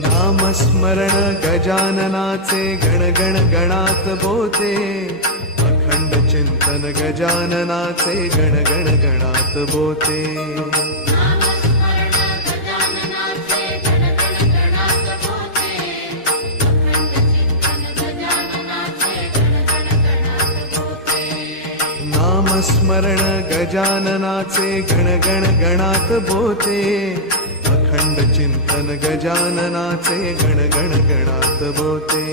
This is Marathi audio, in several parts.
नामस्मरण गजाननाचे गण गण गणात बोते, अखंड चिंतन गजाननाचे गण गण गणात बोते. नामस्मरण गजाननाचे गण गण गणात बोते, अखंड चिंतन गजाननाचे गण गण गणात बोते.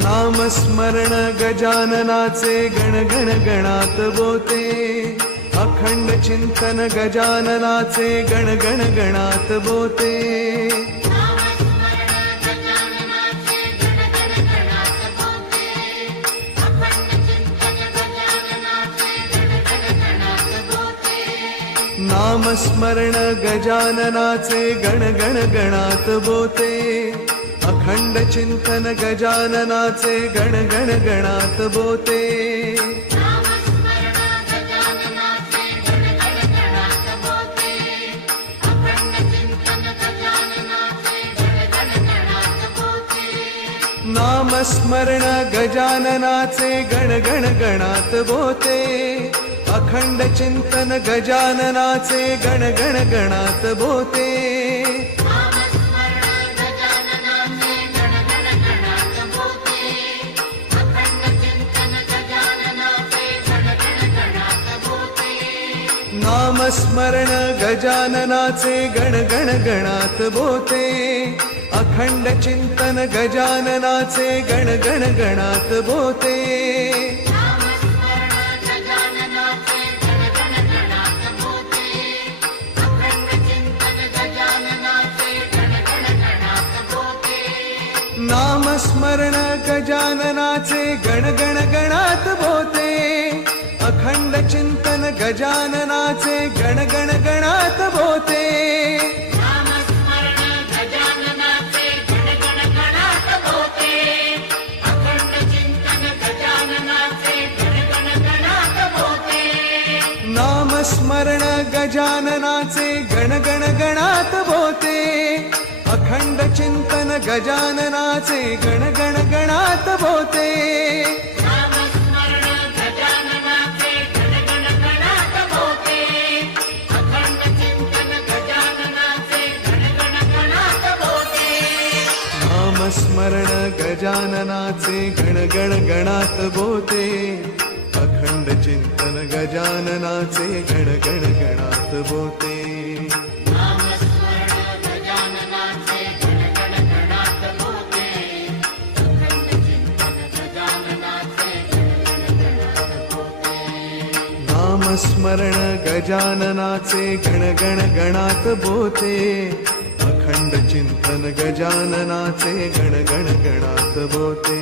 नामस्मरण गजाननाचे गण गण गणात बोते, अखंड चिंतन गजाननाचे गण गण गणात बोते. नामस्मरण गजाननाचे गण गण गणात बोते, अखंड चिंतन गजाननाचे गण गण गणात बोते. नामस्मरण गजाननाचे गण गण गणात बोते, अखंड चिंतन गजाननाचे गण गण गणात बोते. नामस्मरण गजाननाचे गण गण गणात बोते, अखंड चिंतन गजाननाचे गण गण गणात बोते. नामस्मरण गजाननाचे गण गण गणात बोते, अखंड चिंतन गजाननाचे गण गण गणात बोते. नामस्मरण गजाननाचे गण गण गणात बोते, अखंड चिंतन गजाननाचे गण गण गणात बोते. नामस्मरण गजाननाचे गण गण गणात बोते, अखंड चिंतन गजाननाचे गण गण गणात बोते. नामस्मरण गजाननाचे गण गण गणात बोते, अखंड चिंतन गजाननाचे गण गण गणात बोते.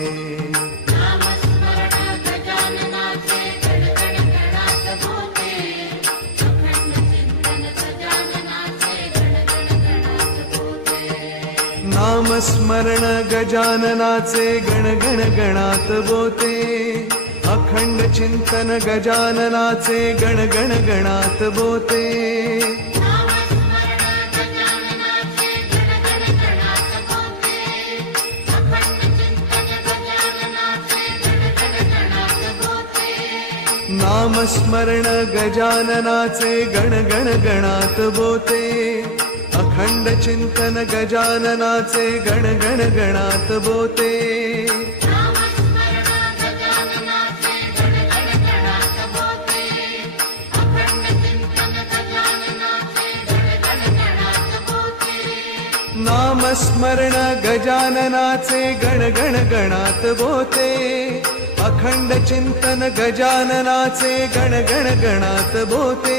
नामस्मरण गजाननाचे गण गण गणात बोते, अखंड चिंतन गजाननाचे गण गण गणात बोते. नामस्मरण गजाननाचे गण गण गणात बोते, अखंड चिंतन गजाननाचे गण गण गणात बोते. नामस्मरण गजाननाचे गण गण गणात बोते, अखंड चिंतन गजाननाचे गण गण गणात बोते.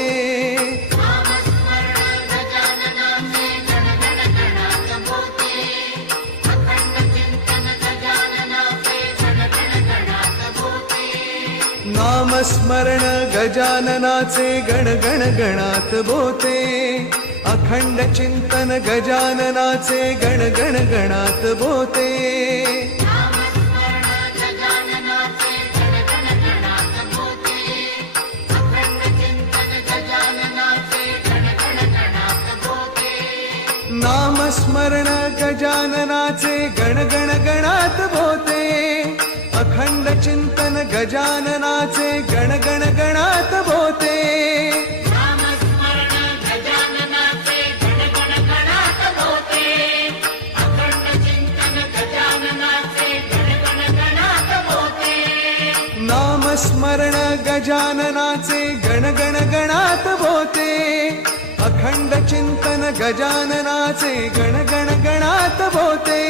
नामस्मरण गजाननाचे गण गण गणात बोते अखंड चिंतन गजाननाचे गण गण गणात बोते नामस्मरण गजाननाचे गण गण गणात बोते अखंड चिंतन गजाननाचे गण गण गणात बोते नामस्मरण गजाननाचे गण गण गणात बोते अखंड चिंतन गजाननाचे गण गण गणात बोते